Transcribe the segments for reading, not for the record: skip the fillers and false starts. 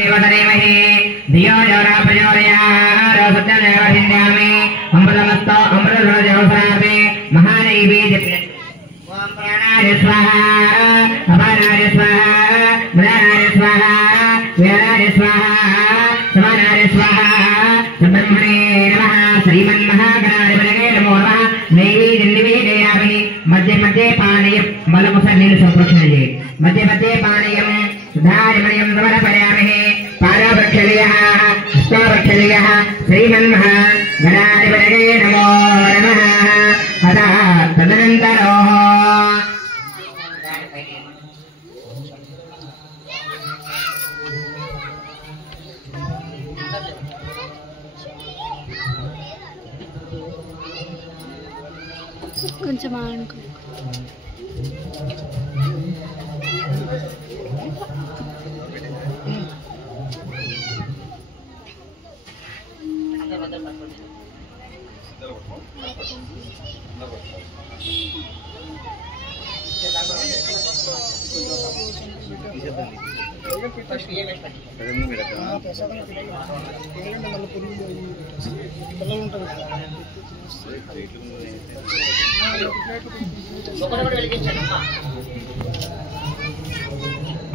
देवतरेमहे धियो यो न प्रचोदयात् सत्यमेवहिन्द्यामि अमृतमस्तो अमृतसरजोसराते महानैवेद्य ओम प्राणाय स्वाहा अपानाय स्वाहा मृणाय स्वाहा व्यानाय स्वाहा समानाय स्वाहा ब्रह्मणे नमः श्रीमन्महागणाधिपतये नमो नमः नैवेद्यं निवेदयामि मध्य मध्ये पानीयं मलमुसन्निल संप्रोक्षण मध्य मध्ये पानीयं सुधारमयं समर्पयामहे पादवृक्षलयः हस्तवृक्षलयः श्रीमन्महागणाधिपतये नमो नमः अतः तदनन्तरो కొంచెం ఆనుకో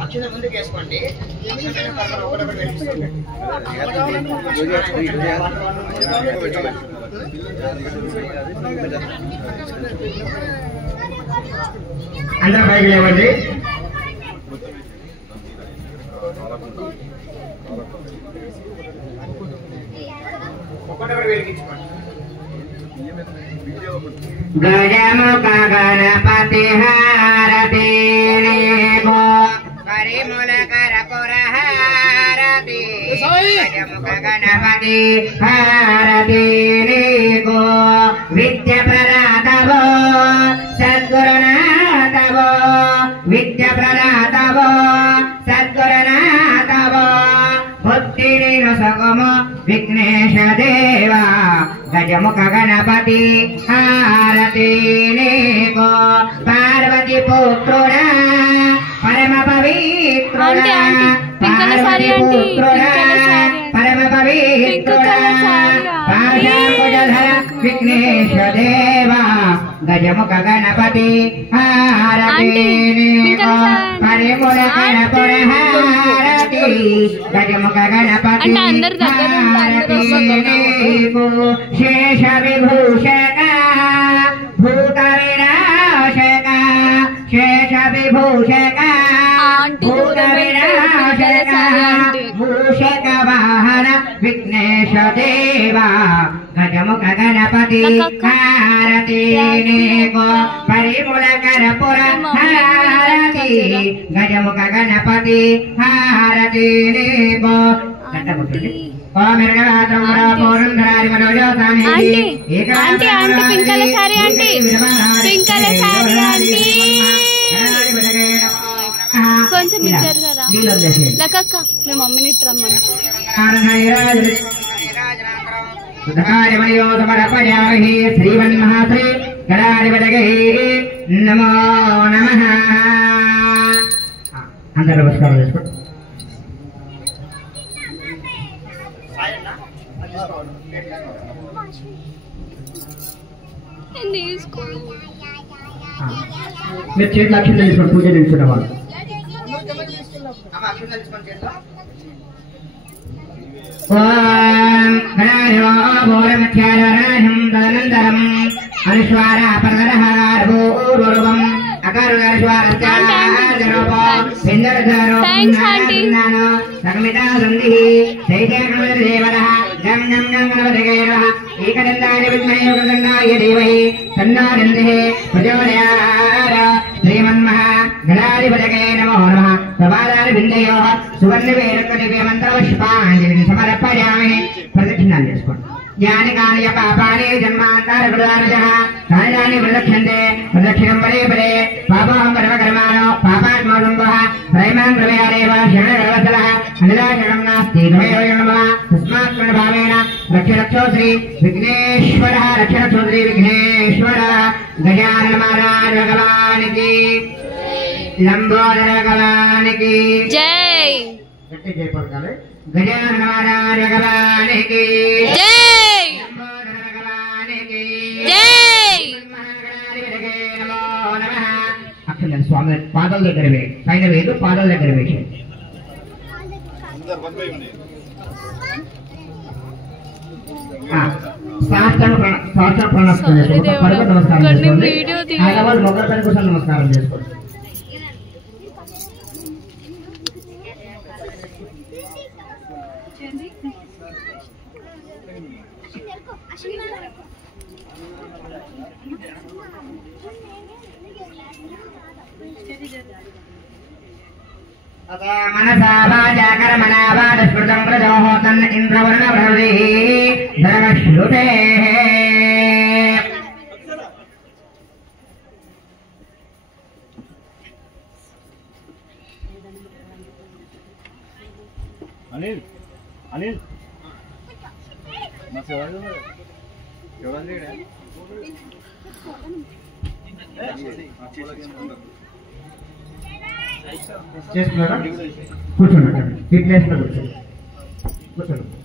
అక్షర ముందుకు వేసుకోండి అందరూ పైకి లేవండి गजमुख गणपति हारति गो परिमूल कर्पूर हारति गजमुख गणपति हारति गो विद्या प्रदातवो सद्गुरुनाथवो विद्या प्रदातवो सद्गुरुनाथवो बुद्धिरेण सगमो विघ्नेश देवा गजमुख गणपति हारति गो पार्वती पुत्रोड़ा परम पवित्रोड़ा पार्वती पुत्रोड़ा परम पवित्रोड़ा पाशाकुजधर विघ्नेश देवा गजमुख गणपति हारति गो परिमूल कर्पूर हारति गजमुख गणपति हारति शेष विभूषक भूत विनाशक शेष विभूषक भूत विनाशक भूषक वाहन विघ्नेश देवा गजमुख गणपति हारति गो परिमूल कर्पूर हारति गजमुख गणपति हारति गो aunty aunty aunty pink colour sari aunty pink colour sari aunty కొంచెం ఇచ్చారు కదా లక్కక్క మీ మమ్మీని రమ్మని శ్రీమన్మహాశ్రీ గణాధిపతయే నమో నమః అందరూ నమస్కారం చేసుకోండి మీరు చేతులు అక్షంతలు తీసుకోండి పూజ తెలుసుకున్న వాళ్ళు ఓం గణాధిపో భోరమధ్యాధరాజం తదనంతరం అనుస్వార పరదరహారూపం అకారుగాశ్వారస్యాజనోపో పిందరధరోపం సగమితా సంధి చైతన్యదేవరః జం జం జం గణపతిగే నమః ఏకదంతాయ విద్మహే వక్రతుండాయ ధీమహి తన్నో నందిః ప్రచోదయాత్ శ్రీమన్మహా గణాధిపతయే నమో నమః సపాదాని బిందయోః సువర్ణవేరకటికే మంత్రపుష్పాంజలిం సమర్పయామి ప్రదక్షిణాలు చేసుకోండి यानि कानि पापानि जन्मान्तरकृतानि कानि प्रदक्षन्ते प्रदक्षिणं परे परे पापं परमकर्माणो पापात्मसम्भवः त्रयमां प्रवेदेव शरणगर्वतलः अन्यथा शरणं नास्ति त्वमेव नमः तस्मात् प्रणभावेन रक्षरक्षो श्री विघ्नेश्वरः रक्षरक्षो श्री विघ्नेश्वरः गजानन महाराज भगवान की लंबोदर भगवान की जय। గట్టి జయపడకాలి. గజానన మహారాజ భగవానికి జై భగవానికి జై. నమో నమః. అక్కడ స్వామి పాదాల దగ్గర వేయి, పైన వేయదు, పాదాల దగ్గర వేసి నమస్కారం చేసుకోండి. ఆయన వాళ్ళు మొగ్గల కోసం నమస్కారం చేసుకోండి. మనసా వాచా కర్మణా వాద స్మృతం ప్రజోః తన్న ఇంద్రవర్ణ ప్రహృతిః ధర్మశ్రుతేః. అనిల్ అనిల్ చేసుకున్నారా? కూర్చోండి, ఫిట్నెస్ లో కూర్చోండి.